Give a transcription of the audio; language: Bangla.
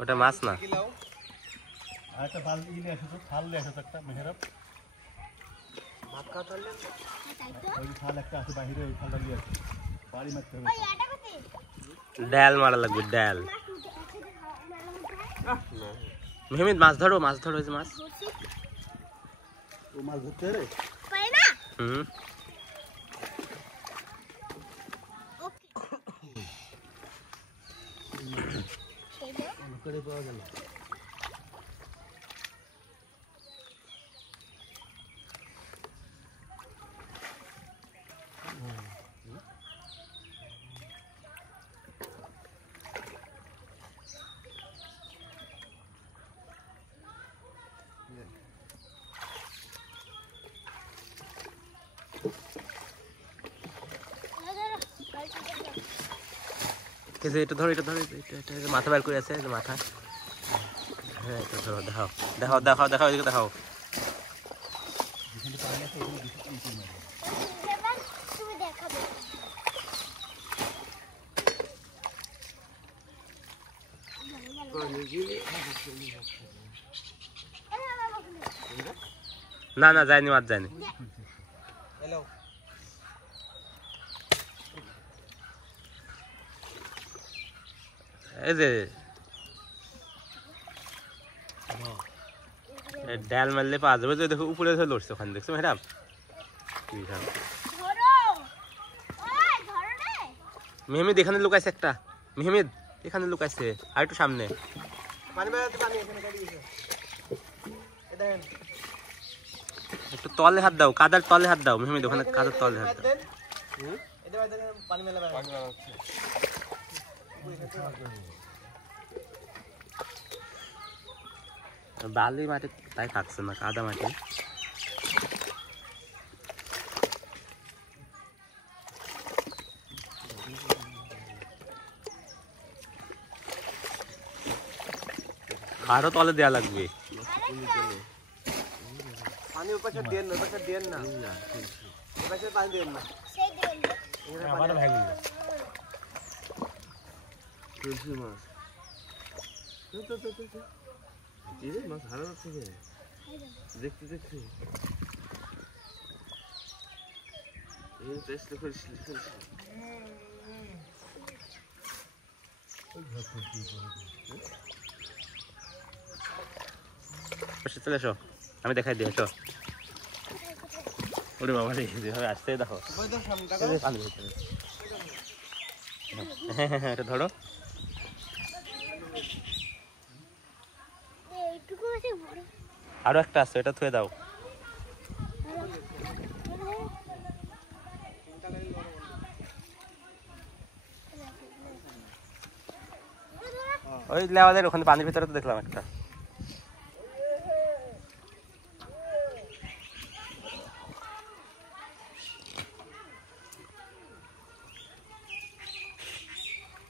ওটা মাছ না। একটা বালতি নিয়ে আসো তো, থাল নিয়ে আসো একটা মেহরাব। ভাত খাওয়া চললেন ওই থাল একটা আছে বাইরে, ওই থালটা নিয়ে আসো, বাড়ি মারতে হবে। ডাল মারা লাগবে, ডাল। মেহমিদ মাছ ধরো, মাছ ধরো, ওই যে মাছ। ও মাছ ধরতে রে হুম করে পাওয়া গেল। এটা ধরো, এটা ধরো, এটা মাথা বের করে আছে, মাথা। হ্যাঁ এটা ধরো, দেখাও দেখাও দেখাও দেখাও, এদিকে দেখাও। না না যায়নি, মাছ যায়নি। এই যে ডাল মারলে পাওয়া যাবে। দেখো উপরে লড়ছে ওখানে, দেখছো ম্যাডাম? মেহমিদ এখানে লুকাইছে একটা, মেহমিদ এখানে লুকাইছে, আর একটু সামনে। একটু তলে হাত দাও, কাদার তলে হাত দাও মেহমিদ, ওখানে কাদার তলে হাত দাও। বালি মাটি তাই থাকছে না, কাদা মাটি। আরো তলে দেয়া লাগবে। পানি ওপাশে দেন না, ওপাশে দেন না, ওপাশে পানি দেন না। আবার ভাঙি তুলসী মাছ, মাছ ভালো লাগছে দেখতে দেখতে। চেষ্টা করিস চলে এসো, আমি দেখাই দিই, এসো। ওরে বাবা রে, যেভাবে আসতে দেখো। হ্যাঁ হ্যাঁ হ্যাঁ, এটা ধরো। আরো একটা আছে, এটা থুয়ে দাও। ওই লেওয়ালের ওখানে পানির ভিতরে তো দেখলাম একটা।